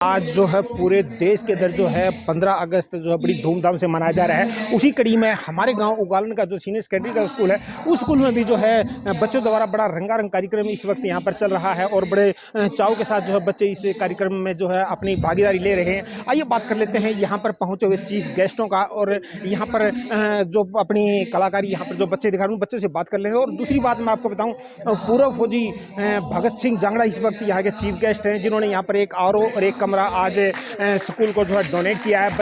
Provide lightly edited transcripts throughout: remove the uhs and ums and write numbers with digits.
आज जो है पूरे देश के अंदर जो है 15 अगस्त जो है बड़ी धूमधाम से मनाया जा रहा है। उसी कड़ी में हमारे गांव उगालन का जो सीनियर सेकेंडरी का स्कूल है, उस स्कूल में भी जो है बच्चों द्वारा बड़ा रंगारंग कार्यक्रम इस वक्त यहां पर चल रहा है और बड़े चाव के साथ जो है बच्चे इस कार्यक्रम में जो है अपनी भागीदारी ले रहे हैं। आइए बात कर लेते हैं यहाँ पर पहुंचे हुए चीफ गेस्टों का और यहाँ पर जो अपनी कलाकारी यहाँ पर जो बच्चे दिखा रहे हैं बच्चे से बात कर लेंगे। और दूसरी बात मैं आपको बताऊँ, पूर्व फौजी भगत सिंह जांगड़ा इस वक्त यहाँ के चीफ गेस्ट हैं, जिन्होंने यहाँ पर एक आरओ और एक कमरा आज स्कूल को जो है डोनेट किया है।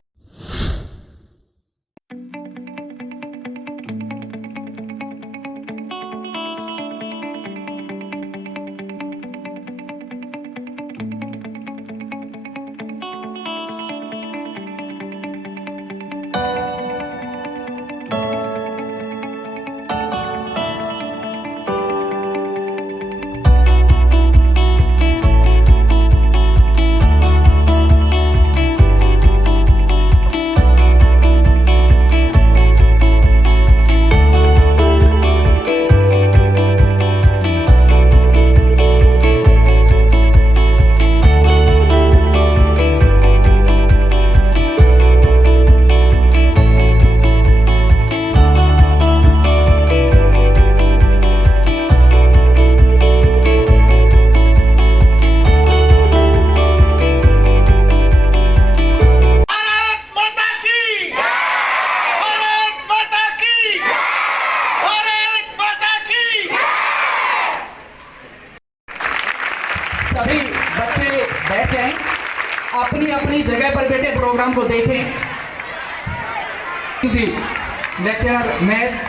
सभी बच्चे बैठ जाएं, अपनी अपनी जगह पर बैठे प्रोग्राम को देखें। जी लेक्चरर मैथ्स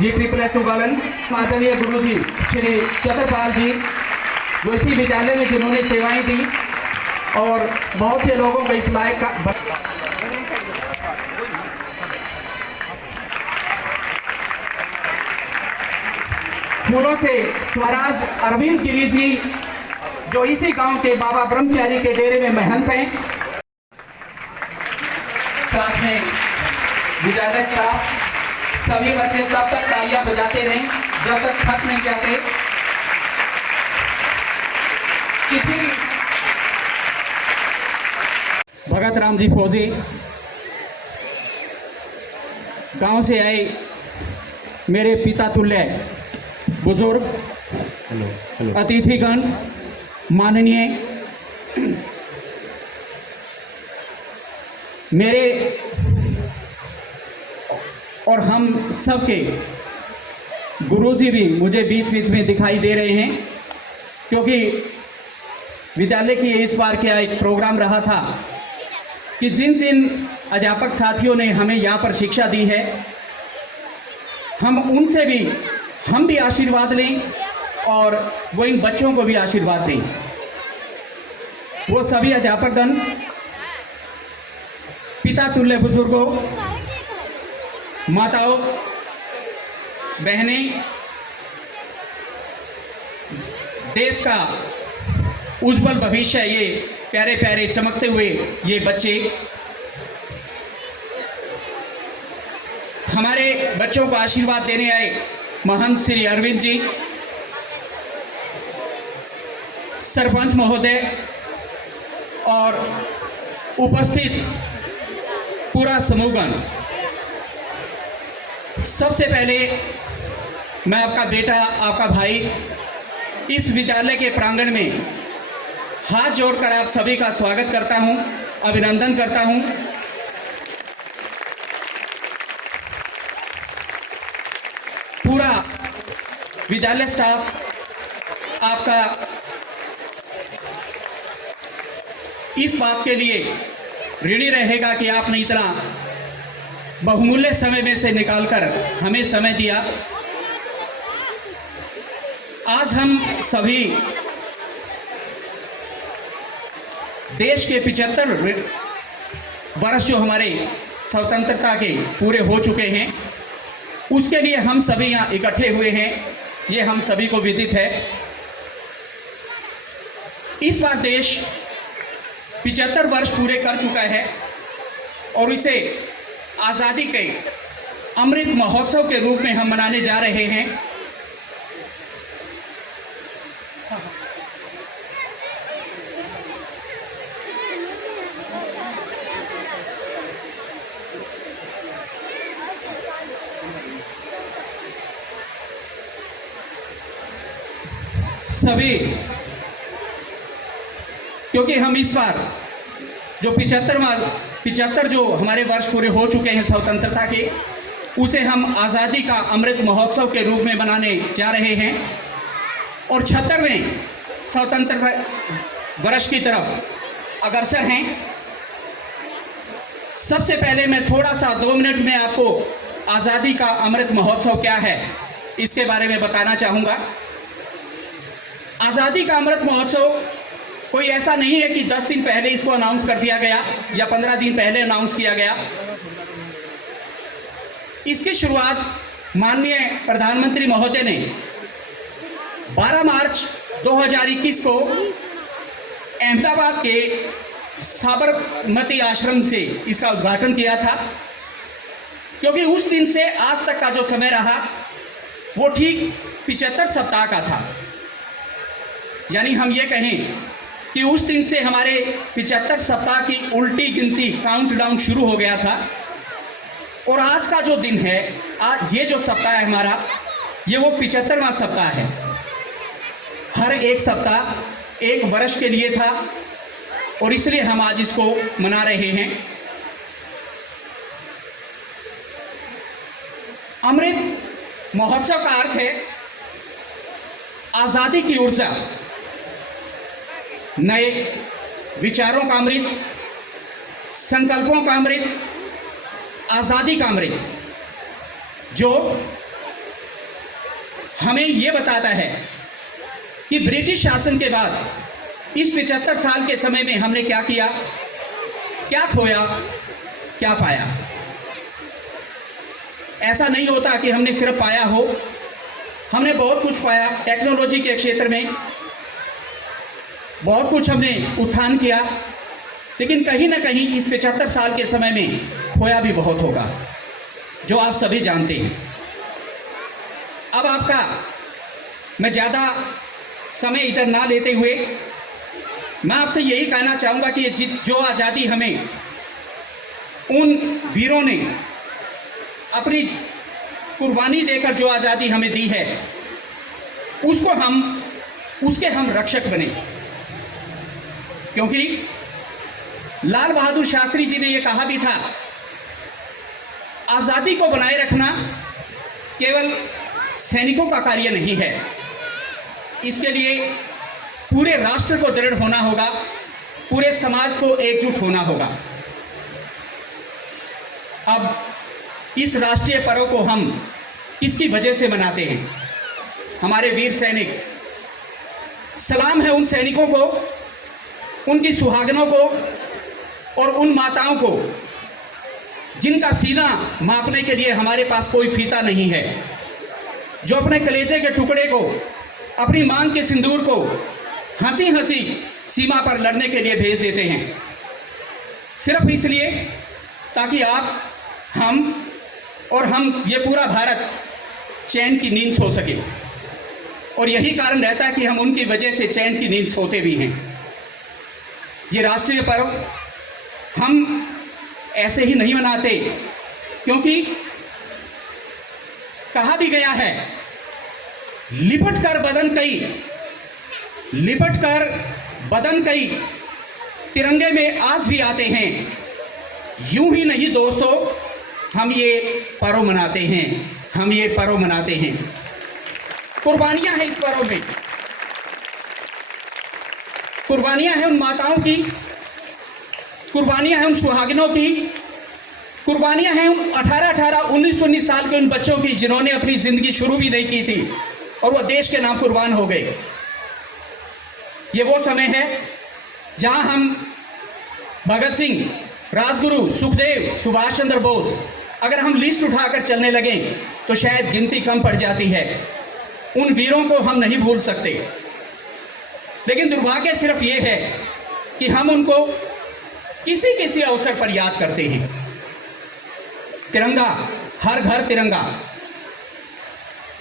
G++ उगालन माननीय गुरु जी श्री चतुरपाल जी, जो इसी विद्यालय में जिन्होंने सेवाएं दी और बहुत से लोगों को इस लायक का फूलों से स्वराज अरविंद गिरी जी, जो इसी गांव के बाबा ब्रह्मचारी के डेरे में महंत हैं। साथ में विद्यालय स्टाफ, सभी बच्चे तब तक तालियां बजाते रहें जब तक थक नहीं जाते। किसी भगत राम जी फौजी गांव से आए मेरे पिता तुल्य बुजुर्ग, अतिथिगण, माननीय मेरे और हम सबके गुरुजी भी मुझे बीच बीच में दिखाई दे रहे हैं, क्योंकि विद्यालय की इस बार क्या एक प्रोग्राम रहा था कि जिन जिन अध्यापक साथियों ने हमें यहाँ पर शिक्षा दी है, हम उनसे भी हम भी आशीर्वाद लें और वो इन बच्चों को भी आशीर्वाद दें। वो सभी अध्यापकगण, पिता तुल्य बुजुर्गों, माताओं, बहनें, देश का उज्जवल भविष्य, ये प्यारे प्यारे चमकते हुए ये बच्चे, हमारे बच्चों को आशीर्वाद देने आए महंत श्री अरविंद जी, सरपंच महोदय और उपस्थित पूरा समूहगण। सबसे पहले मैं आपका बेटा, आपका भाई इस विद्यालय के प्रांगण में हाथ जोड़कर आप सभी का स्वागत करता हूं, अभिनंदन करता हूं। पूरा विद्यालय स्टाफ आपका इस बात के लिए ऋणी रहेगा कि आपने इतना बहुमूल्य समय में से निकालकर हमें समय दिया। आज हम सभी देश के 75 वर्ष जो हमारे स्वतंत्रता के पूरे हो चुके हैं, उसके लिए हम सभी यहाँ इकट्ठे हुए हैं, ये हम सभी को विदित है। इस बार देश 75 वर्ष पूरे कर चुका है और इसे आज़ादी के अमृत महोत्सव के रूप में हम मनाने जा रहे हैं। सभी, क्योंकि हम इस बार जो 75 जो हमारे वर्ष पूरे हो चुके हैं स्वतंत्रता के, उसे हम आज़ादी का अमृत महोत्सव के रूप में मनाने जा रहे हैं और 76वें स्वतंत्रता वर्ष की तरफ अग्रसर हैं। सबसे पहले मैं थोड़ा सा 2 मिनट में आपको आज़ादी का अमृत महोत्सव क्या है इसके बारे में बताना चाहूँगा। आज़ादी का अमृत महोत्सव कोई ऐसा नहीं है कि 10 दिन पहले इसको अनाउंस कर दिया गया या 15 दिन पहले अनाउंस किया गया। इसकी शुरुआत माननीय प्रधानमंत्री महोदय ने 12 मार्च 2021 को अहमदाबाद के साबरमती आश्रम से इसका उद्घाटन किया था, क्योंकि उस दिन से आज तक का जो समय रहा वो ठीक 75 सप्ताह का था। यानी हम ये कहें कि उस दिन से हमारे 75 सप्ताह की उल्टी गिनती काउंटडाउन शुरू हो गया था और आज का जो दिन है, आज ये जो सप्ताह है हमारा, ये वो 75वां सप्ताह है। हर एक सप्ताह एक वर्ष के लिए था और इसलिए हम आज इसको मना रहे हैं। अमृत महोत्सव का अर्थ है आज़ादी की ऊर्जा, नए विचारों का अमृत, संकल्पों का अमृत, आज़ादी का अमृत, जो हमें ये बताता है कि ब्रिटिश शासन के बाद इस 75 साल के समय में हमने क्या किया, क्या खोया, क्या पाया। ऐसा नहीं होता कि हमने सिर्फ पाया हो, हमने बहुत कुछ पाया। टेक्नोलॉजी के क्षेत्र में बहुत कुछ हमने उत्थान किया, लेकिन कहीं ना कहीं इस 75 साल के समय में खोया भी बहुत होगा, जो आप सभी जानते हैं। अब आपका मैं ज़्यादा समय इधर ना लेते हुए मैं आपसे यही कहना चाहूँगा कि जो आज़ादी हमें उन वीरों ने अपनी कुर्बानी देकर जो आज़ादी हमें दी है, उसके हम रक्षक बने। क्योंकि लाल बहादुर शास्त्री जी ने यह कहा भी था, आज़ादी को बनाए रखना केवल सैनिकों का कार्य नहीं है, इसके लिए पूरे राष्ट्र को दृढ़ होना होगा, पूरे समाज को एकजुट होना होगा। अब इस राष्ट्रीय पर्व को हम किसकी वजह से मनाते हैं? हमारे वीर सैनिक। सलाम है उन सैनिकों को, उनकी सुहागनों को और उन माताओं को जिनका सीना मापने के लिए हमारे पास कोई फीता नहीं है, जो अपने कलेजे के टुकड़े को, अपनी मांग के सिंदूर को हंसी हंसी सीमा पर लड़ने के लिए भेज देते हैं, सिर्फ इसलिए ताकि आप, हम और ये पूरा भारत चैन की नींद सो सके। और यही कारण रहता है कि हम उनकी वजह से चैन की नींद सोते भी हैं। ये राष्ट्रीय पर्व हम ऐसे ही नहीं मनाते, क्योंकि कहा भी गया है, लिपट कर बदन कई तिरंगे में आज भी आते हैं। यूं ही नहीं दोस्तों, हम ये पर्व मनाते हैं, कुर्बानियां हैं इस पर्व में। कुर्बानियां हैं उन माताओं की, कुर्बानियां हैं उन सुहागिनों की, कुर्बानियां हैं उन 18-18, 19-19 साल के उन बच्चों की जिन्होंने अपनी ज़िंदगी शुरू भी नहीं की थी और वो देश के नाम कुर्बान हो गए। ये वो समय है जहां हम भगत सिंह, राजगुरु, सुखदेव, सुभाष चंद्र बोस, अगर हम लिस्ट उठाकर चलने लगें तो शायद गिनती कम पड़ जाती है। उन वीरों को हम नहीं भूल सकते, लेकिन दुर्भाग्य सिर्फ ये है कि हम उनको किसी अवसर पर याद करते हैं। तिरंगा, हर घर तिरंगा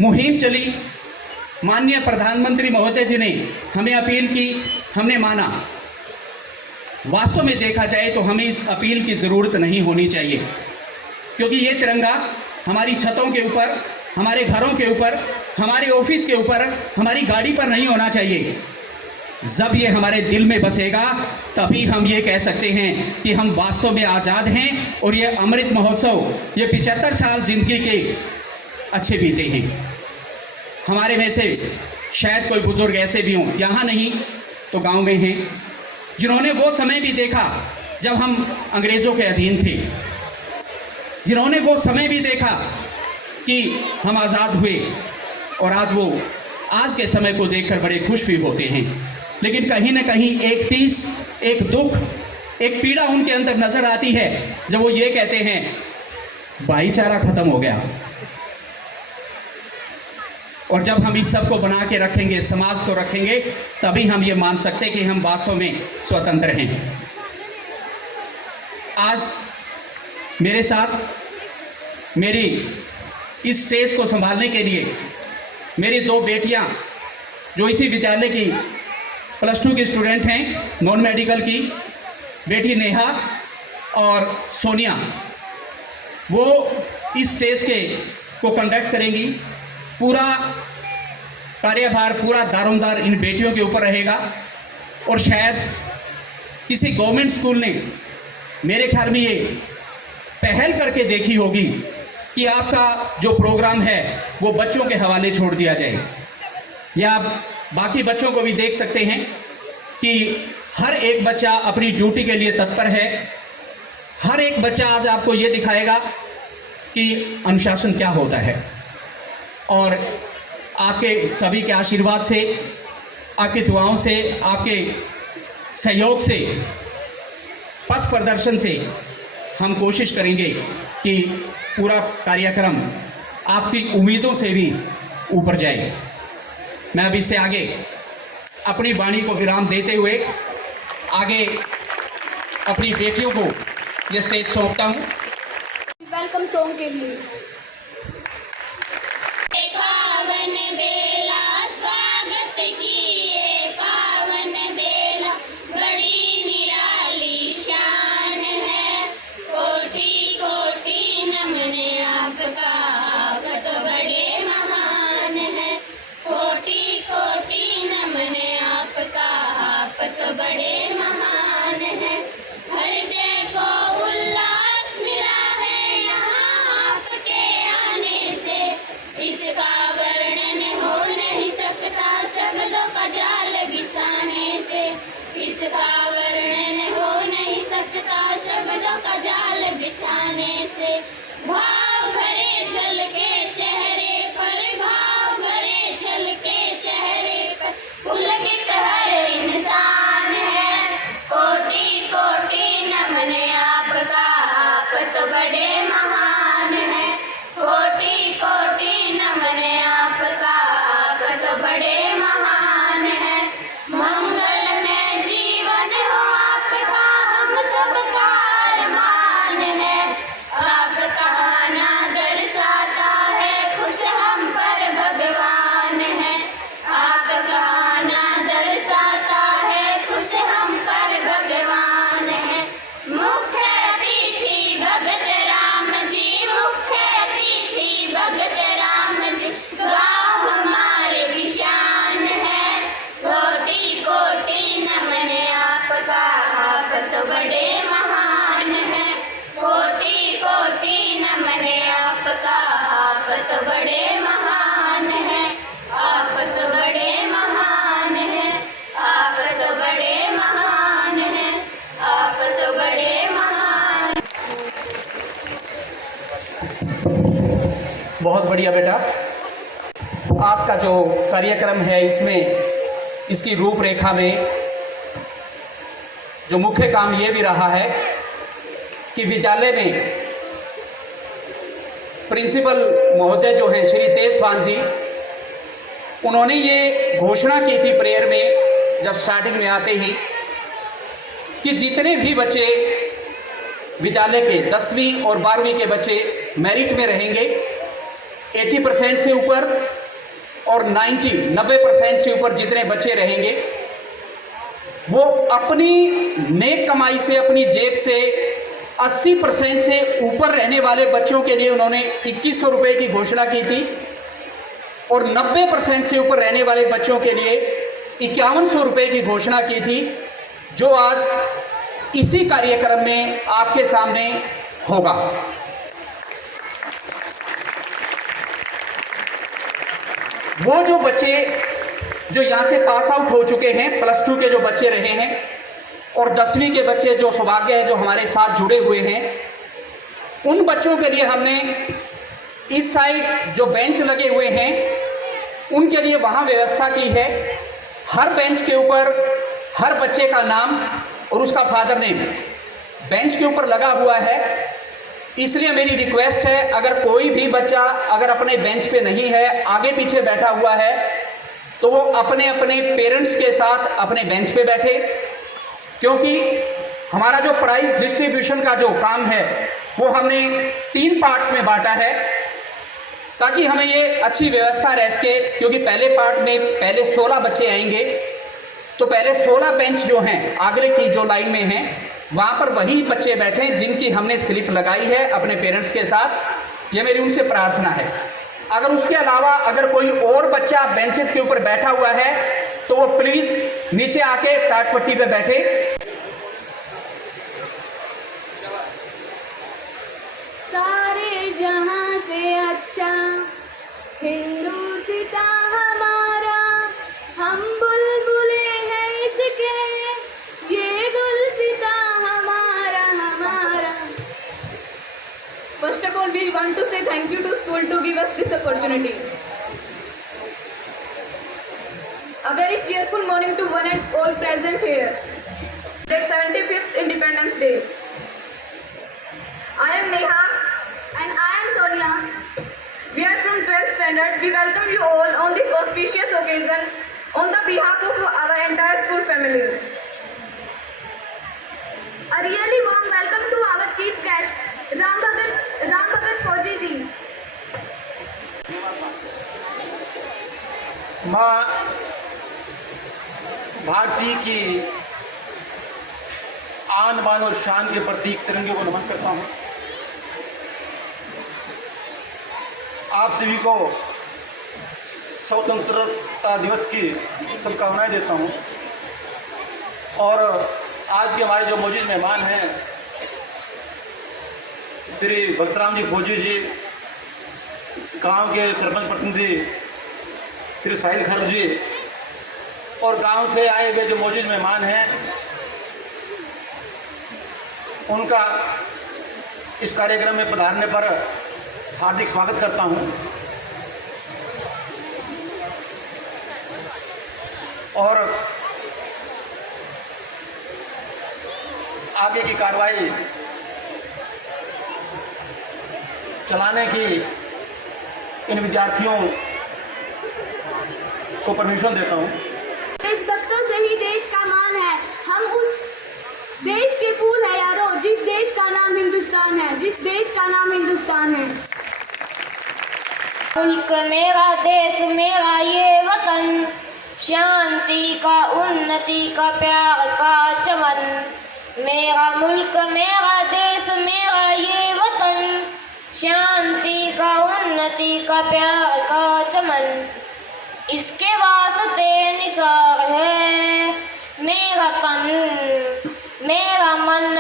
मुहिम चली, माननीय प्रधानमंत्री महोदय जी ने हमें अपील की, हमने माना। वास्तव में देखा जाए तो हमें इस अपील की ज़रूरत नहीं होनी चाहिए, क्योंकि ये तिरंगा हमारी छतों के ऊपर हमारे घरों के ऊपर, हमारे ऑफिस के ऊपर, हमारी गाड़ी पर नहीं होना चाहिए। जब ये हमारे दिल में बसेगा तभी हम ये कह सकते हैं कि हम वास्तव में आज़ाद हैं और ये अमृत महोत्सव, ये 75 साल जिंदगी के अच्छे बीते हैं। हमारे में से शायद कोई बुजुर्ग ऐसे भी हों, यहाँ नहीं तो गांव में हैं, जिन्होंने वो समय भी देखा जब हम अंग्रेज़ों के अधीन थे, जिन्होंने वो समय भी देखा कि हम आज़ाद हुए, और आज वो आज के समय को देखकर बड़े खुश भी होते हैं। लेकिन कहीं ना कहीं एक टीस, एक दुख, एक पीड़ा उनके अंदर नजर आती है जब वो ये कहते हैं भाईचारा खत्म हो गया। और जब हम इस सब को बना के रखेंगे, समाज को रखेंगे, तभी हम ये मान सकते हैं कि हम वास्तव में स्वतंत्र हैं। आज मेरे साथ मेरी इस स्टेज को संभालने के लिए मेरी 2 बेटियां जो इसी विद्यालय की +2 की स्टूडेंट हैं, नॉन मेडिकल की, बेटी नेहा और सोनिया, वो इस स्टेज को कंडक्ट करेंगी। पूरा कार्यभार, पूरा दारोमदार इन बेटियों के ऊपर रहेगा। और शायद किसी गवर्नमेंट स्कूल ने मेरे ख्याल में ये पहल करके देखी होगी कि आपका जो प्रोग्राम है वो बच्चों के हवाले छोड़ दिया जाए। या आप बाकी बच्चों को भी देख सकते हैं कि हर एक बच्चा अपनी ड्यूटी के लिए तत्पर है। हर एक बच्चा आज आपको ये दिखाएगा कि अनुशासन क्या होता है। और आपके सभी के आशीर्वाद से, आपकी दुआओं से, आपके सहयोग से, पथ प्रदर्शन से हम कोशिश करेंगे कि पूरा कार्यक्रम आपकी उम्मीदों से भी ऊपर जाए। मैं अब इससे आगे अपनी वाणी को विराम देते हुए आगे अपनी बेटियों को ये स्टेज सौंपता हूँ। वेलकम सॉन्ग के लिए। पावन बेला स्वागत किए, पावन बेला बड़ी निराली शान है, कोटि कोटि नमन आपका, आप तो बड़े महान है, कोटि कोटि नमन आपका, आप तो बड़े महान है। हृदय को उल्लास मिला है यहाँ आपके आने से, इसका वर्णन हो नहीं सकता शब्दों का जाल बिछाने से, इसका वर्णन हो नहीं सकता शब्दों का जाल बिछाने से। भाव भरे छल के चेहरे पर, भाव भरे छल के चेहरे पर पुलकित हर इंसान है, कोटि कोटि नमन आपका, आप तो बड़े महान है, कोटि कोटि नमन आपका, आप तो बड़े महान है। मंगल में जीवन हो आपका, हम सबका अरमान है, आपका आना दर्शाता है खुश हम पर भगवान है, आपका आना दर्शाता है खुश हम पर भगवान है। मुख्य अतिथि भगत राम जी, मुख्य अतिथि भगत राम जी, गाँव हमारे की शान है, कोटि कोटि नमन आपका, आप तो बड़े महान है, कोटि कोटि नमन आपका, आप तो बड़े महान है, आप तो बड़े महान है, आप तो बड़े महान है, आप तो बड़े महान। बहुत बढ़िया बेटा। आज का जो कार्यक्रम है इसमें, इसकी रूपरेखा में जो मुख्य काम ये भी रहा है कि विद्यालय में प्रिंसिपल महोदय जो हैं श्री तेजपाल जी, उन्होंने ये घोषणा की थी प्रेयर में जब स्टार्टिंग में आते ही कि जितने भी बच्चे विद्यालय के 10वीं और 12वीं के बच्चे मेरिट में रहेंगे 80% से ऊपर और 90% से ऊपर जितने बच्चे रहेंगे वो अपनी नेक कमाई से, अपनी जेब से 80% से ऊपर रहने वाले बच्चों के लिए उन्होंने 2100 रुपये की घोषणा की थी। और 90% से ऊपर रहने वाले बच्चों के लिए 5100 रुपये की घोषणा की थी, जो आज इसी कार्यक्रम में आपके सामने होगा। वो जो बच्चे जो यहाँ से पास आउट हो चुके हैं, +2 के जो बच्चे रहे हैं और 10वीं के बच्चे जो सौभाग्य है जो हमारे साथ जुड़े हुए हैं, उन बच्चों के लिए हमने इस साइड जो बेंच लगे हुए हैं उनके लिए वहाँ व्यवस्था की है। हर बेंच के ऊपर हर बच्चे का नाम और उसका फादर नेम बेंच के ऊपर लगा हुआ है। इसलिए मेरी रिक्वेस्ट है, अगर कोई भी बच्चा अगर अपने बेंच पे नहीं है, आगे पीछे बैठा हुआ है, तो वो अपने अपने पेरेंट्स के साथ अपने बेंच पे बैठे, क्योंकि हमारा जो प्राइज डिस्ट्रीब्यूशन का जो काम है वो हमने 3 पार्ट्स में बांटा है, ताकि हमें ये अच्छी व्यवस्था रह सके। क्योंकि पहले पार्ट में पहले 16 बच्चे आएंगे, तो पहले 16 बेंच जो हैं आगे की जो लाइन में हैं वहाँ पर वही बच्चे बैठे जिनकी हमने स्लिप लगाई है अपने पेरेंट्स के साथ। ये मेरी उनसे प्रार्थना है। अगर उसके अलावा अगर कोई और बच्चा बेंचेस के ऊपर बैठा हुआ है तो वो प्लीज नीचे आके टाट पट्टी पे बैठे। सारे जहां से अच्छा हिंदुस्तां हमारा, हम बुलबुले हैं इसके, ये गुलसितां हमारा हमारा। First of all, we want to say thank you to school to give us this opportunity. A very cheerful morning to one and all present here. The 75th Independence Day. I am Neha And I am Sonia. We are from 12th standard. We welcome you all on this auspicious occasion on the behalf of our entire school family. A really warm welcome to our chief guest, Ram Bhagat Fauji ji. माँ भारती की आन बान और शान के प्रतीक तिरंगे को नमन करता हूँ। आप सभी को स्वतंत्रता दिवस की शुभकामनाएं देता हूँ। और आज के हमारे जो मौजूद मेहमान हैं, श्री भगतराम जी फौजी जी, गांव के सरपंच प्रतिनिधि श्री साहिल खर जी, और गांव से आए हुए जो मौजूद मेहमान हैं, उनका इस कार्यक्रम में पधारने पर हार्दिक स्वागत करता हूं। और आगे की कार्रवाई चलाने की इन विद्यार्थियों को परमिशन देता हूं। देशभक्तों से ही देश का मान है। हम उस देश के फूल है यारो, जिस देश का नाम हिंदुस्तान है, जिस देश का नाम हिंदुस्तान है। मुल्क मेरा देश मेरा ये वतन, शांति का उन्नति का प्यार का चमन। मेरा मुल्क मेरा देश मेरा ये वतन, शांति का उन्नति का प्यार का चमन। इसके वास्ते निसार है मेरा तन मेरा मन,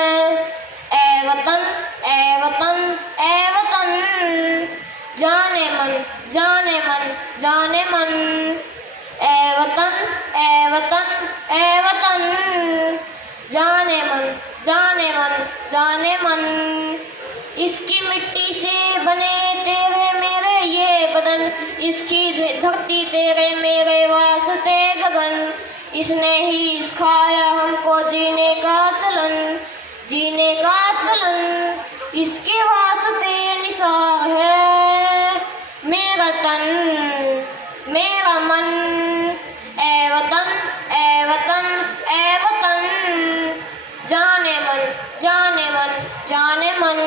ए वतन ए वतन ए वतन। जाने मन जाने मन जाने मन, ए वतन ए वतन ए वतन। जाने मन जाने मन जाने मन। इसकी मिट्टी से बने तेरे मेरे ये बदन, इसकी धरती तेरे मेरे वास्ते गगन। इसने ही सिखाया हमको जीने का चलन, जीने का चलन। इसके वास्ते निसार है मेरा तन मेरा मन, ए वतन ए वतन ए वतन। जाने मन जाने मन जाने मन।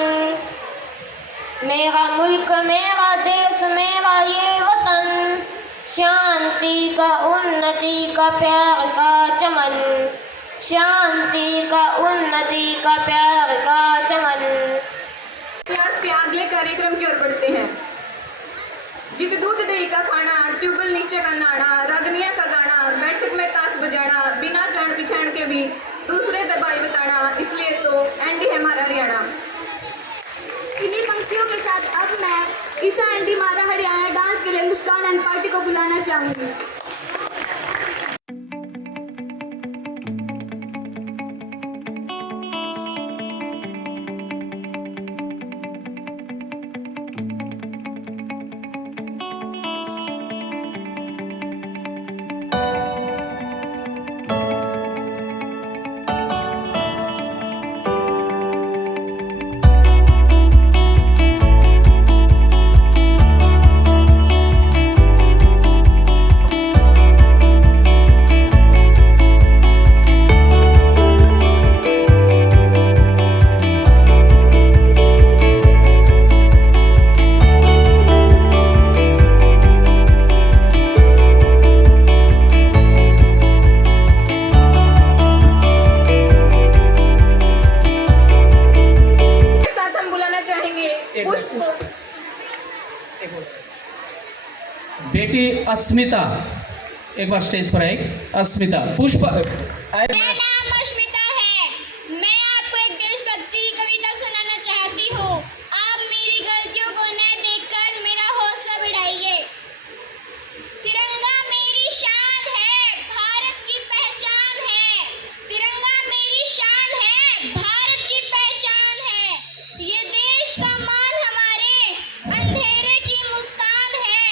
मेरा मुल्क मेरा देश मेरा ये वतन, शांति का उन्नति का प्यार का चमन। शांति का उन्नति का प्यार का चमन। क्लास के अगले कार्यक्रम की ओर बढ़ते हैं। जित दूध दही का खाना, ट्यूबवेल नीचे का नाड़ा, रागनिया का गाना, बैठक में ताश बजाना, बिना जान पिछाड़ के भी दूसरे दबाई बताना, इसलिए तो एंडी है हमारा हरियाणा। इन्हीं पंक्तियों के साथ अब मैं ईसा एंडी मारा हरियाणा डांस के लिए मुस्कान एंड पार्टी को बुलाना चाहूंगी। बेटी अस्मिता एक बार स्टेज पर आए। अस्मिता पुष्प मेरा नाम अस्मिता है। मैं आपको एक देशभक्ति की कविता सुनाना चाहती हूँ। आप मेरी गलतियों को न देखकर मेरा हौसला बढ़ाइए। तिरंगा मेरी शान है, भारत की पहचान है। तिरंगा मेरी शान है, भारत की पहचान है। ये देश का मान हमारे अंधेरे की मुस्कान है।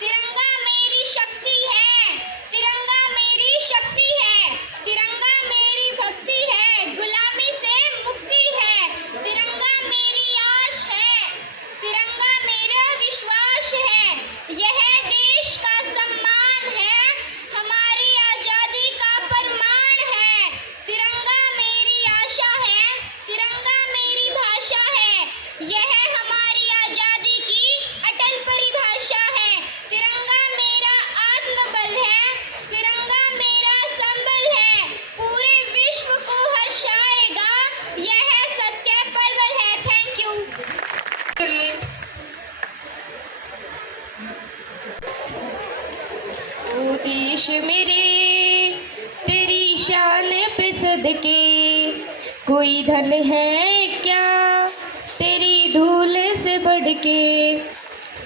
तिरंगा मेरी शक्ति है, तिरंगा मेरी शक्ति है। तिरंगा मेरी भक्ति है, गुलामी से मुक्ति है। तिरंगा मेरी आश है, तिरंगा मेरा विश्वास है। यह देश का सम्मान है, हमारी आजादी का प्रमाण है। तिरंगा मेरी आशा है, तिरंगा मेरी भाषा है। यह हमारी आजादी की अटल परिभाषा है। तिरंगा मेरा आत्मबल है, तिरंगा मेरा संबल है। पूरे विश्व को हर्षाएगा, यह सत्य प्रबल है। Thank you. चलिए ओ देश मेरे तेरी शान पे सदके, कोई धन है क्या तेरी धूल से बढ़ के।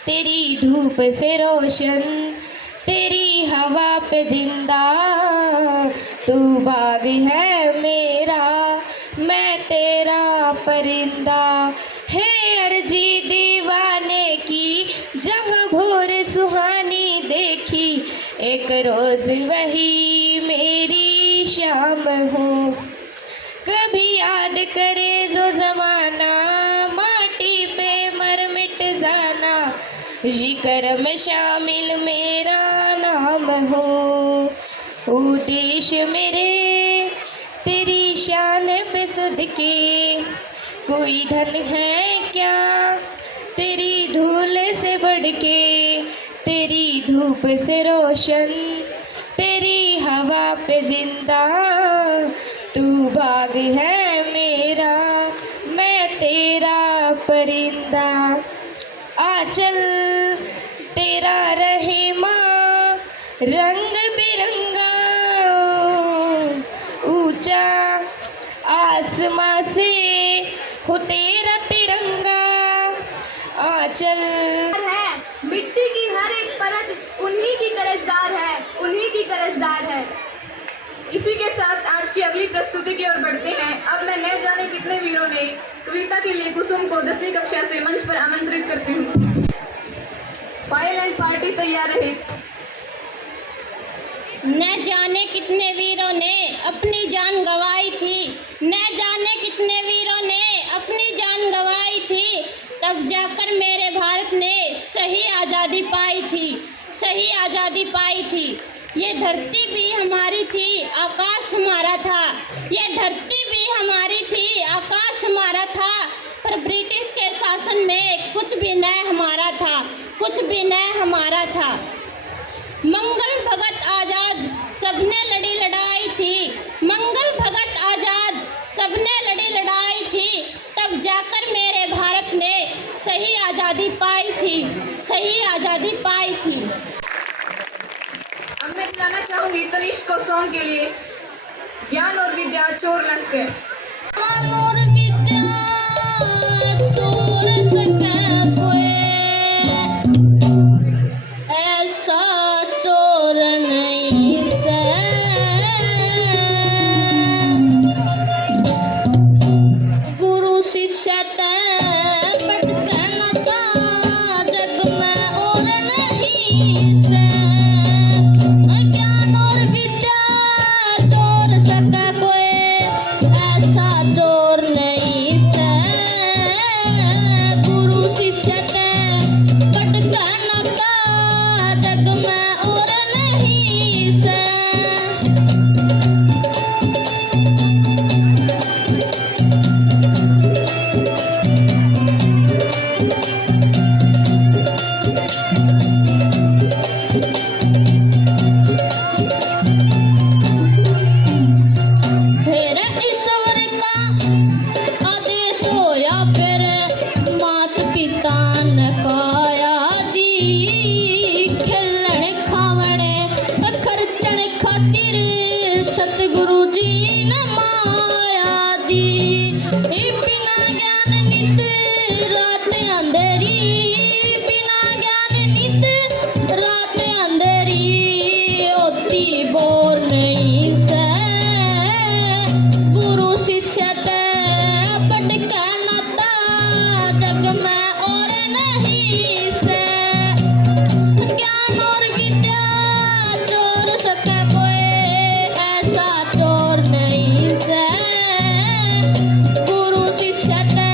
तेरी धूप से रोशन, तेरी हवा पे जिंदा, तू बाग है मेरा, मैं तेरा परिंदा। है अर्जी दीवाने की, जहाँ भोर सुहानी देखी, एक रोज वही मेरी शाम हो। कभी याद करे जो जमाना, माटी पे मर मिट जाना, जिक्र में शामिल मेरा नाम हो। ओ देश मेरे तेरी शान पे सदके, कोई धन है क्या तेरी धूल से बढ़ के। तेरी धूप से रोशन, तेरी हवा पे जिंदा, तू बाग है मेरा, मैं तेरा परिंदा। आंचल तेरा रहे माँ रंग बिरंगा, ऊंचा आसमां से हो तेरा तिरंगा। आंचल है मिट्टी की हर एक परत उन्हीं की कर्जदार है, उन्हीं की कर्जदार है। इसी के साथ आज की अगली प्रस्तुति की ओर बढ़ते हैं। अब मैं न जाने कितने वीरों ने कविता के लिए कुसुम को 10वीं कक्षा से मंच पर आमंत्रित करती हूँ। पायल एंड पार्टी तैयार रहे। न जाने कितने वीरों ने अपनी जान गंवाई थी, न जाने कितने वीरों ने अपनी जान गंवाई थी, तब जाकर मेरे भारत ने सही आज़ादी पाई थी, सही आज़ादी पाई थी। ये धरती भी हमारी थी, आकाश हमारा था। ये धरती भी हमारी थी, आकाश हमारा था। पर ब्रिटिश के शासन में कुछ भी न हमारा था, कुछ भी न हमारा था। मंगल भगत आजाद सबने लड़ी लड़ाई थी, मंगल भगत आजाद सबने लड़ी लड़ाई थी, तब जाकर मेरे भारत ने सही आज़ादी पाई थी, से ही आज़ादी पाई थी। अब मैं बुलाना चाहूंगी तनिष्क को सॉन्ग के लिए। ज्ञान और विद्या चोर न सके। और विद्या चोर सके कोई, ऐसा चोर नहीं से। गुरु शिष्य ते भटकना था जग में और नहीं से। ज्ञान और विद्या चोर सके कोई, ऐसा चोर नहीं से। गुरु शिष्य ते भटकना था जग में और नहीं से। फिर ईश्वर का आदेश होया, फिर मात पिता ने काया दी। खिलण खावणे खर्चण खातिर सतगुरु जी ने माया दी। बिना ज्ञान नित रात अंधेरी, बिना ज्ञान नित रात अंधेरी। होती बोर नहीं से। गुरु शिष्य ते भटकना था जग में और नहीं से। ज्ञान और विद्या चोर सके कोई, ऐसा चोर नहीं से। गुरु शिष्य ते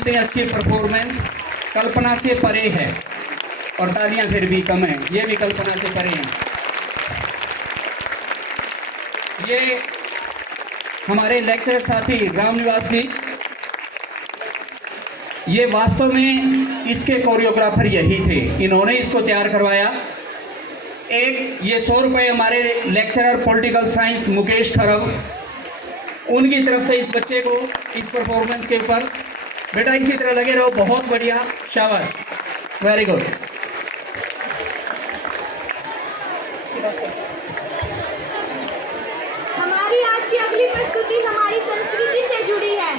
इतनी अच्छी परफॉर्मेंस कल्पना से परे है, और तालियां फिर भी कम है, ये भी कल्पना से परे हैं। ये हमारे लेक्चरर साथी राम निवासी, ये वास्तव में इसके कोरियोग्राफर यही थे, इन्होंने इसको तैयार करवाया। एक ये 100 रुपये हमारे लेक्चरर पॉलिटिकल साइंस मुकेश खरब, उनकी तरफ से इस बच्चे को इस परफॉर्मेंस के ऊपर, बेटा इसी तरह लगे रहो, बहुत बढ़िया, शाबाश, वेरी गुड। हमारी आज की अगली प्रस्तुति हमारी संस्कृति से जुड़ी है।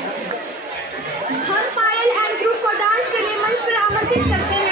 हम पायल एंड ग्रुप को डांस के लिए मंच पर आमंत्रित करते हैं।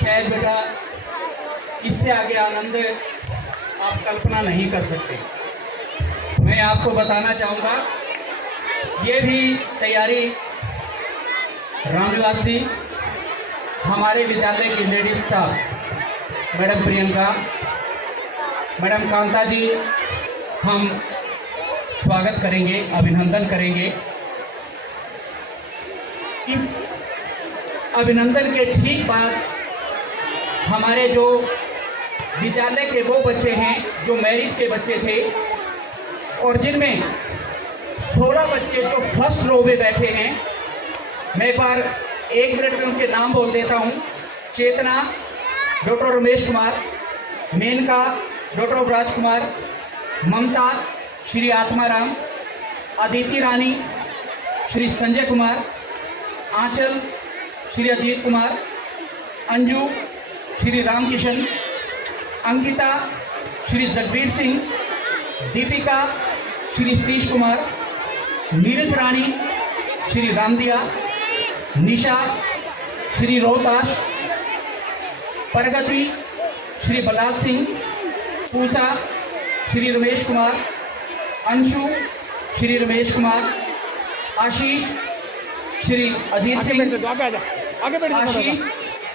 खैर बेटा, इससे आगे आनंद आप कल्पना नहीं कर सकते। मैं आपको बताना चाहूँगा, ये भी तैयारी रामनिवासी, हमारे विद्यालय की ladies staff madam Priyanka, madam Kanta ji, हम स्वागत करेंगे, अभिनंदन करेंगे। इस अभिनंदन के ठीक बाद हमारे जो विद्यालय के वो बच्चे हैं जो मेरिट के बच्चे थे, और जिनमें 16 बच्चे जो फर्स्ट रो में बैठे हैं, मैं एक बार 1 मिनट में उनके नाम बोल देता हूँ। चेतना डॉक्टर रमेश कुमार, मेनका डॉक्टर राजकुमार, ममता श्री आत्माराम, अदिति रानी श्री संजय कुमार, आंचल श्री अजीत कुमार, अंजू श्री रामकिशन, अंकिता श्री जगबीर सिंह, दीपिका श्री सतीश कुमार, नीरज रानी श्री रामदिया, निशा श्री रोहताश, प्रगति श्री बलाल सिंह, पूजा श्री रमेश कुमार, अंशु श्री रमेश कुमार, आशीष श्री अजीत सिंह, आगे बैठ जा, आशीष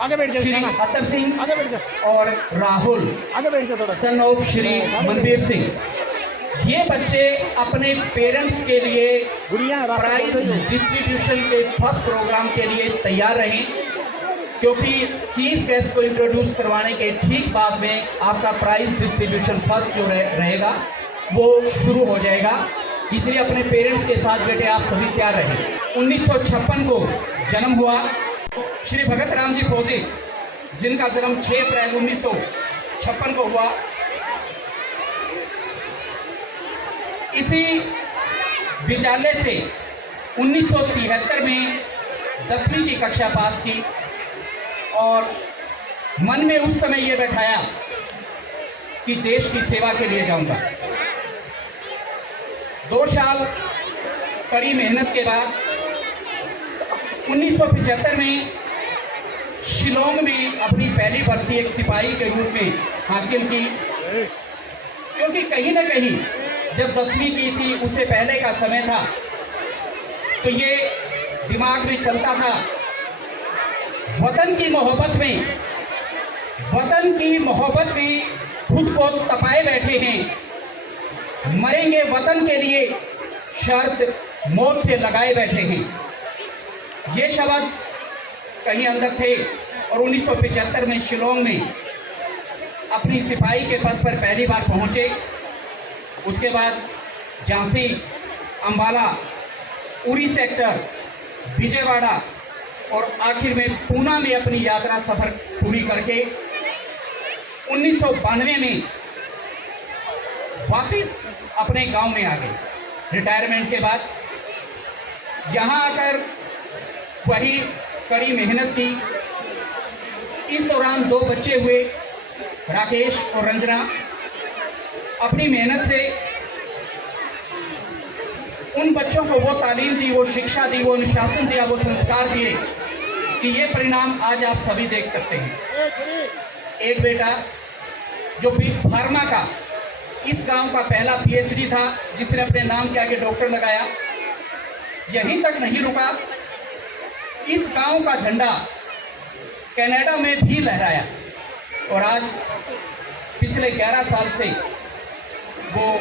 आगे बैठ जा, श्री अतर सिंह, आगे बैठ जा, और राहुल आगे बैठ जा थोड़ा। Son of Shri Manveer Singh. ये बच्चे अपने पेरेंट्स के लिए प्राइज डिस्ट्रीब्यूशन के फर्स्ट प्रोग्राम के लिए तैयार रहें, क्योंकि चीफ गेस्ट को इंट्रोड्यूस करवाने के ठीक बाद में आपका प्राइज डिस्ट्रीब्यूशन फर्स्ट जो रहेगा वो शुरू हो जाएगा। इसलिए अपने पेरेंट्स के साथ बेटे आप सभी तैयार रहें। 1956 को जन्म हुआ श्री भगत राम जी फौजी, जिनका जन्म 6 अप्रैल 1956 को हुआ। इसी विद्यालय से 1973 में 10वीं की कक्षा पास की, और मन में उस समय ये बैठाया कि देश की सेवा के लिए जाऊंगा। 2 साल कड़ी मेहनत के बाद 1975 में शिलोंग में अपनी पहली भर्ती एक सिपाही के रूप में हासिल की, क्योंकि कहीं ना कहीं जब 10वीं की थी उससे पहले का समय था, तो ये दिमाग में चलता था वतन की मोहब्बत में खुद को तपाए बैठे हैं, मरेंगे वतन के लिए शर्त मौत से लगाए बैठे हैं। ये शब्द कहीं अंदर थे और 1975 में शिलोंग में अपनी सिपाही के पद पर पहली बार पहुंचे। उसके बाद झांसी, अंबाला, उरी सेक्टर, विजयवाड़ा और आखिर में पूना में अपनी यात्रा सफर पूरी करके 1992 में वापस अपने गांव में आ गए। रिटायरमेंट के बाद यहाँ आकर वही कड़ी मेहनत की। इस दौरान 2 बच्चे हुए, राकेश और रंजना। अपनी मेहनत से उन बच्चों को वो तालीम दी, वो शिक्षा दी, वो अनुशासन दिया, वो संस्कार दिए कि ये परिणाम आज आप सभी देख सकते हैं। एक बेटा जो बी फार्मा का इस गांव का पहला पीएचडी था, जिसने अपने नाम के आगे डॉक्टर लगाया। यहीं तक नहीं रुका, इस गांव का झंडा कनाडा में भी लहराया और आज पिछले 11 साल से वो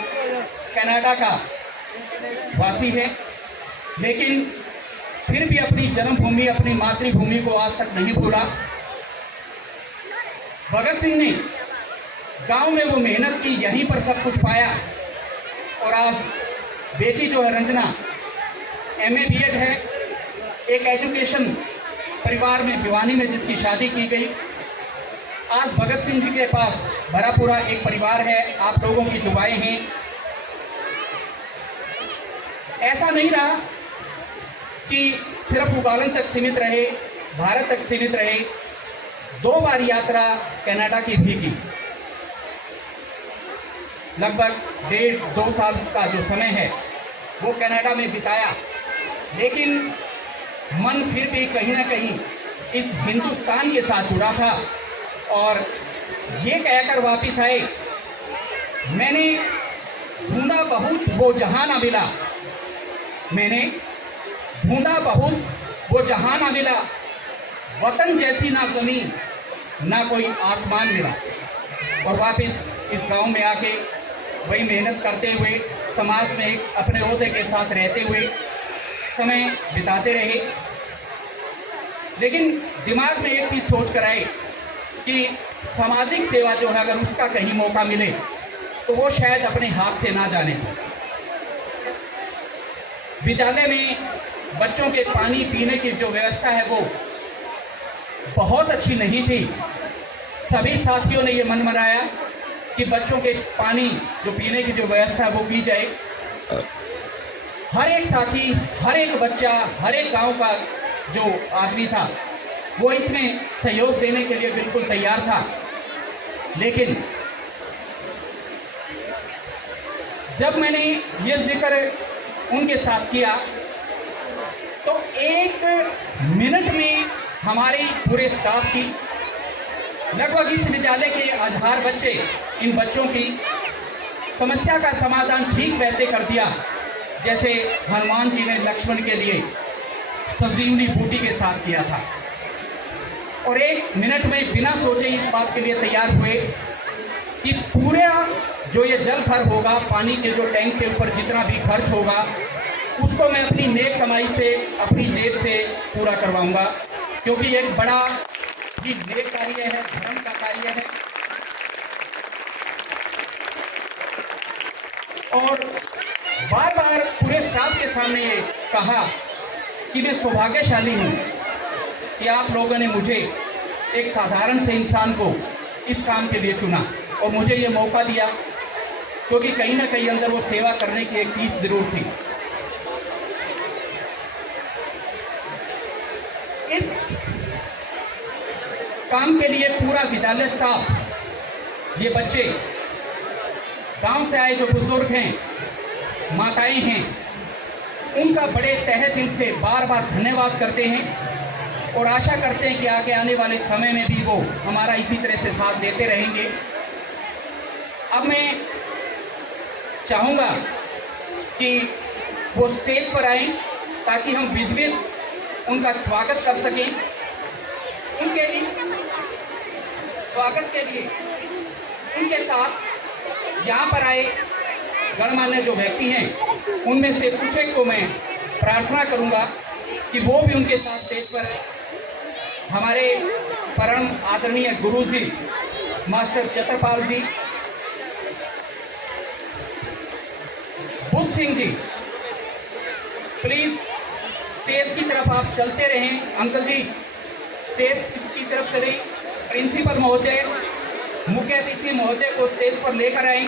कनाडा का वासी है, लेकिन फिर भी अपनी जन्मभूमि, अपनी मातृभूमि को आज तक नहीं भूला। भगत सिंह ने गांव में वो मेहनत की, यहीं पर सब कुछ पाया और आज बेटी जो है रंजना MA BEd है। एक एजुकेशन परिवार में भिवानी में जिसकी शादी की गई। आज भगत सिंह जी के पास भरा पूरा एक परिवार है। आप लोगों की दुआएं हैं। ऐसा नहीं रहा कि सिर्फ उगालन तक सीमित रहे, भारत तक सीमित रहे। 2 बार यात्रा कनाडा की भी की। लगभग 1.5-2 साल का जो समय है वो कनाडा में बिताया, लेकिन मन फिर भी कहीं ना कहीं इस हिंदुस्तान के साथ जुड़ा था और ये कहकर वापस आए, मैंने ढूंढा बहुत वो जहां ना मिला, मैंने ढूंढा बहुत वो जहां ना मिला, वतन जैसी ना ज़मीन ना कोई आसमान मिला। और वापस इस गांव में आके वही मेहनत करते हुए, समाज में एक अपने ओहदे के साथ रहते हुए समय बिताते रहे। लेकिन दिमाग में एक चीज़ सोच कर आए कि सामाजिक सेवा जो है अगर उसका कहीं मौका मिले तो वो शायद अपने हाथ से ना जाने। विद्यालय में बच्चों के पानी पीने की जो व्यवस्था है वो बहुत अच्छी नहीं थी। सभी साथियों ने ये मन बनाया कि बच्चों के पानी जो पीने की जो व्यवस्था है वो की जाए। हर एक साथी, हर एक बच्चा, हर एक गांव का जो आदमी था वो इसमें सहयोग देने के लिए बिल्कुल तैयार था। लेकिन जब मैंने ये जिक्र उनके साथ किया तो 1 मिनट में हमारे पूरे स्टाफ की, लगभग इस विद्यालय के 1000 बच्चे, इन बच्चों की समस्या का समाधान ठीक वैसे कर दिया जैसे हनुमान जी ने लक्ष्मण के लिए संजीवनी बूटी के साथ किया था। और 1 मिनट में बिना सोचे इस बात के लिए तैयार हुए कि पूरा जो ये जल भर होगा, पानी के जो टैंक के ऊपर जितना भी खर्च होगा उसको मैं अपनी नेक कमाई से, अपनी जेब से पूरा करवाऊंगा, क्योंकि एक बड़ा ही नेक कार्य है, धर्म का कार्य है। और बार बार पूरे स्टाफ के सामने ये कहा कि मैं सौभाग्यशाली हूँ कि आप लोगों ने मुझे, एक साधारण से इंसान को, इस काम के लिए चुना और मुझे ये मौका दिया, क्योंकि कहीं ना कहीं अंदर वो सेवा करने की एक चीज़ जरूर थी। इस काम के लिए पूरा विद्यालय स्टाफ, ये बच्चे, गांव से आए जो बुजुर्ग हैं, माताएं हैं, उनका बड़े तहे दिल से बार बार धन्यवाद करते हैं और आशा करते हैं कि आगे आने वाले समय में भी वो हमारा इसी तरह से साथ देते रहेंगे। अब मैं चाहूँगा कि वो स्टेज पर आएं ताकि हम विधिवत उनका स्वागत कर सकें। उनके इस स्वागत के लिए उनके साथ यहाँ पर आए गणमान्य जो व्यक्ति हैं उनमें से कुछ एक को मैं प्रार्थना करूंगा कि वो भी उनके साथ स्टेज पर हमारे परम आदरणीय गुरुजी master Chatarpal ji, Buddh Singh ji, please stage की तरफ आप चलते रहें। अंकल जी स्टेज की तरफ चलें। प्रिंसिपल महोदय, मुख्य अतिथि महोदय को स्टेज पर लेकर आए।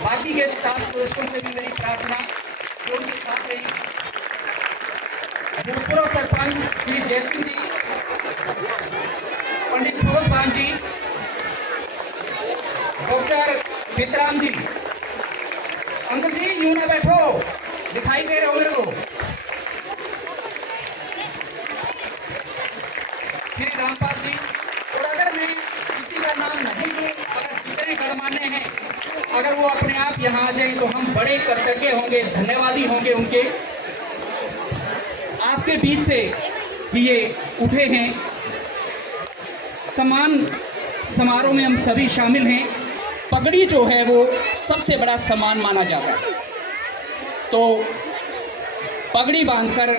बाकी के स्टाफ सदस्यों से भी मेरी प्रार्थना जो उनके साथ रही। भूतपूर्व सरपंच श्री जयसिंह जी, पंडित सूरज भान जी, डॉक्टर वितराम जी। अंकल जी यूं ना बैठो, दिखाई दे रहे हो मेरे को। श्री रामपाल जी, और अगर मैं किसी का नाम नहीं लूं, अगर जितने गणमान्य हैं अगर वो अपने आप यहाँ आ जाए तो हम बड़े कृतज्ञ होंगे, धन्यवादी होंगे उनके। आपके बीच से भी ये उठे हैं। समान समारोह में हम सभी शामिल हैं। पगड़ी जो है वो सबसे बड़ा सम्मान माना जाता है, तो पगड़ी बांधकर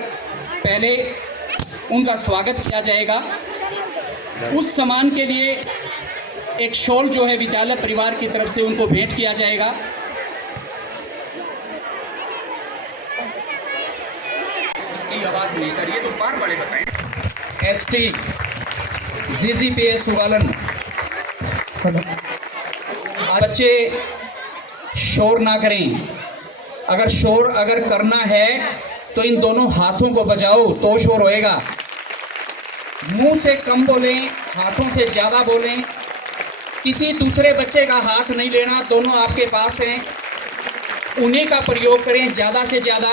पहले उनका स्वागत किया जाएगा। उस सम्मान के लिए एक शॉल जो है विद्यालय परिवार की तरफ से उनको भेंट किया जाएगा। इसकी आवाज़ नहीं करिए तो बार बड़े बताएं। एसटी जीजीपीएस उगालन, बच्चे शोर ना करें। अगर शोर करना है तो इन दोनों हाथों को बजाओ तो शोर होएगा। मुंह से कम बोलें, हाथों से ज़्यादा बोलें। किसी दूसरे बच्चे का हाथ नहीं लेना, दोनों आपके पास हैं, उन्हीं का प्रयोग करें ज़्यादा से ज़्यादा।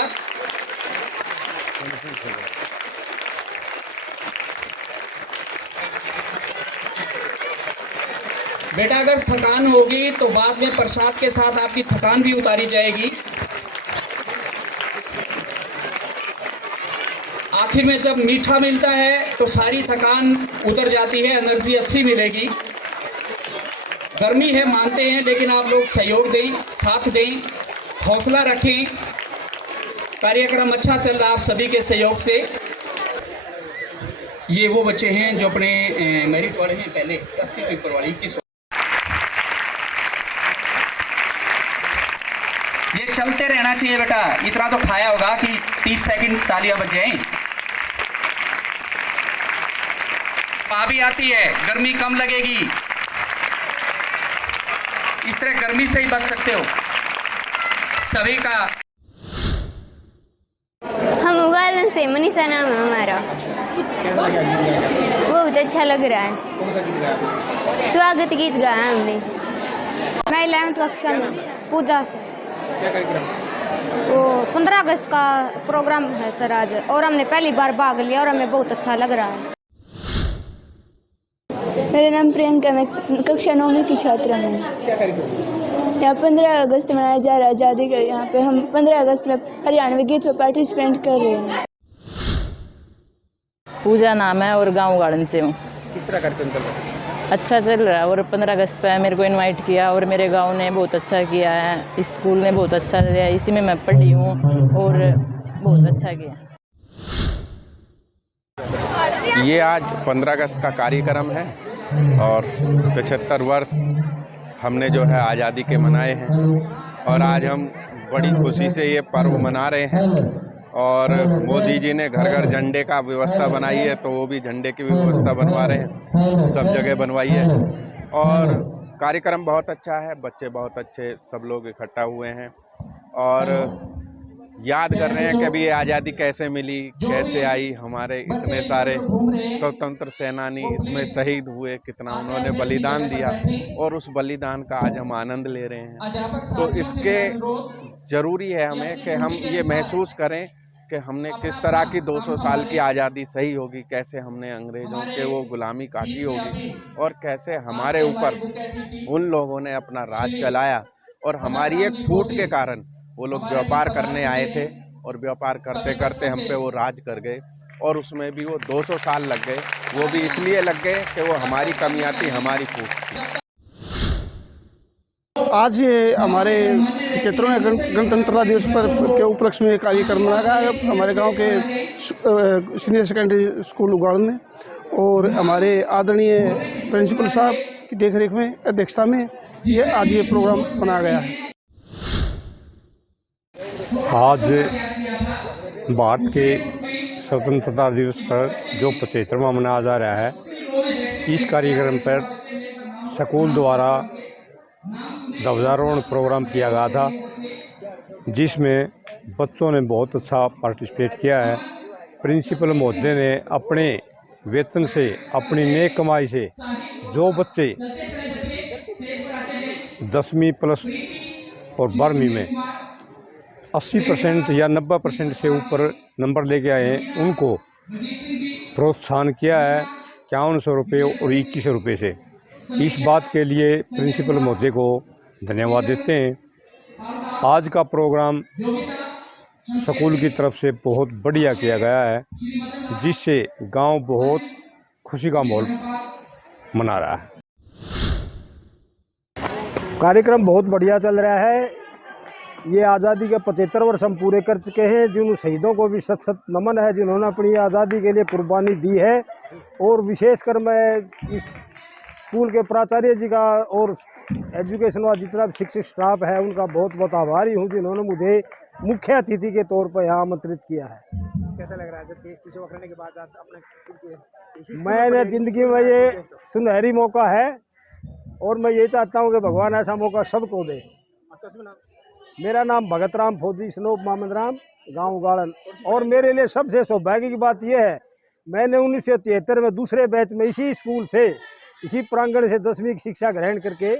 बेटा अगर थकान होगी तो बाद में प्रसाद के साथ आपकी थकान भी उतारी जाएगी। आखिर में जब मीठा मिलता है तो सारी थकान उतर जाती है, एनर्जी अच्छी मिलेगी। गर्मी है मानते हैं, लेकिन आप लोग सहयोग दें, साथ दें, हौसला रखें। कार्यक्रम अच्छा चल रहा है आप सभी के सहयोग से। ये वो बच्चे हैं जो अपने मेरिट वाले हैं, पहले 80 से ऊपर वाले 21। ये चलते रहना चाहिए बेटा, इतना तो खाया होगा कि 30 सेकंड तालियां बज जाएं। आ भी आती है, गर्मी कम लगेगी। इस तरह गर्मी से ही बच सकते हो सभी का। हम उगालन से, मनीषा नाम है हमारा। बहुत अच्छा लग रहा है। कौन सा गीत गाया? स्वागत गीत गाया हमने। मैं 11th कक्षा में पूजा से। क्या कार्यक्रम? वो 15 अगस्त का प्रोग्राम है सर आज, और हमने पहली बार भाग लिया और हमें बहुत अच्छा लग रहा है। मेरा नाम प्रियंका, मैं कक्षा 9 की छात्रा हूँ। क्या कार्यक्रम? यहाँ 15 अगस्त मनाया जा रहा है आज़ादी का। यहाँ पे हम 15 अगस्त में हरियाणवी गीत पे पार्टिसिपेट कर रहे हैं। पूजा नाम है और गांव गार्डन से हूँ। किस तरह कार्यक्रम चल रहा है? अच्छा चल रहा है, और 15 अगस्त पे मेरे को इनवाइट किया और मेरे गांव ने बहुत अच्छा किया है, स्कूल ने बहुत अच्छा दिया, इसी में मैं पढ़ी हूँ और बहुत अच्छा किया। ये आज 15 अगस्त का कार्यक्रम है और 75 वर्ष हमने जो है आज़ादी के मनाए हैं, और आज हम बड़ी खुशी से ये पर्व मना रहे हैं। और मोदी जी ने घर घर झंडे का व्यवस्था बनाई है, तो वो भी झंडे की व्यवस्था बनवा रहे हैं, सब जगह बनवाई है। और कार्यक्रम बहुत अच्छा है, बच्चे बहुत अच्छे सब लोग इकट्ठा हुए हैं और याद कर रहे हैं कि अभी ये आज़ादी कैसे मिली, कैसे आई, हमारे इतने सारे स्वतंत्र सेनानी इसमें शहीद हुए, कितना उन्होंने बलिदान दिया, और उस बलिदान का आज हम आनंद ले रहे हैं। तो इसके ज़रूरी है हमें कि हम ये महसूस करें कि हमने किस तरह की 200 साल की आज़ादी सही होगी, कैसे हमने अंग्रेज़ों के वो गुलामी काटी होगी, और कैसे हमारे ऊपर उन लोगों ने अपना राज चलाया, और हमारी एक फूट के कारण वो लोग व्यापार करने आए थे और व्यापार करते करते हम पे वो राज कर गए, और उसमें भी वो 200 साल लग गए। वो भी इसलिए लग गए कि वो हमारी कमियां थी, हमारी फूट थी। आज हमारे 75वें गणतंत्रता दिवस पर के उपलक्ष्य में कार्यक्रम मनाया गया है हमारे गांव के सीनियर सेकेंडरी स्कूल उगाड़न में, और हमारे आदरणीय प्रिंसिपल साहब की देखरेख में, अध्यक्षता में आज ये प्रोग्राम मनाया गया है। आज भारत के स्वतंत्रता दिवस पर जो 75वां मनाया जा रहा है, इस कार्यक्रम पर स्कूल द्वारा ध्वजारोहण प्रोग्राम किया गया था, जिसमें बच्चों ने बहुत अच्छा पार्टिसिपेट किया है। प्रिंसिपल महोदय ने अपने वेतन से, अपनी नेक कमाई से जो बच्चे 10वीं प्लस और 12वीं में 80% या 90% से ऊपर नंबर लेके आए हैं, उनको प्रोत्साहन किया है 5100 रुपये और 2100 रुपये से। इस बात के लिए प्रिंसिपल महोदय को धन्यवाद देते हैं। आज का प्रोग्राम स्कूल की तरफ से बहुत बढ़िया किया गया है, जिससे गांव बहुत खुशी का माहौल मना रहा है। कार्यक्रम बहुत बढ़िया चल रहा है। ये आज़ादी के 75 वर्ष हम पूरे कर चुके हैं। जिन शहीदों को भी सत सत नमन है, जिन्होंने अपनी आज़ादी के लिए कुर्बानी दी है। और विशेषकर मैं इस स्कूल के प्राचार्य जी का और एजुकेशन वाला जितना भी शिक्षक स्टाफ है उनका बहुत बहुत आभारी हूँ, जिन्होंने मुझे मुख्य अतिथि के तौर पर यहाँ आमंत्रित किया है। कैसा लग रहा है जब देश की सेवा करने के बाद आप अपने मैंने ज़िंदगी में ये सुनहरी मौका है, और मैं ये चाहता हूँ कि भगवान ऐसा मौका सबको दे। मेरा नाम भगत राम फौजी स्नोप मामद राम, गाँव उगाड़न। और मेरे लिए सबसे सौभाग्य की बात यह है, मैंने 1973 में दूसरे बैच में इसी स्कूल से, इसी प्रांगण से 10वीं की शिक्षा ग्रहण करके,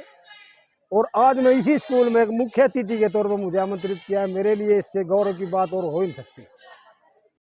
और आज मैं इसी स्कूल में एक मुख्य अतिथि के तौर पर मुझे आमंत्रित किया है। मेरे लिए इससे गौरव की बात और हो ही नहीं सकती।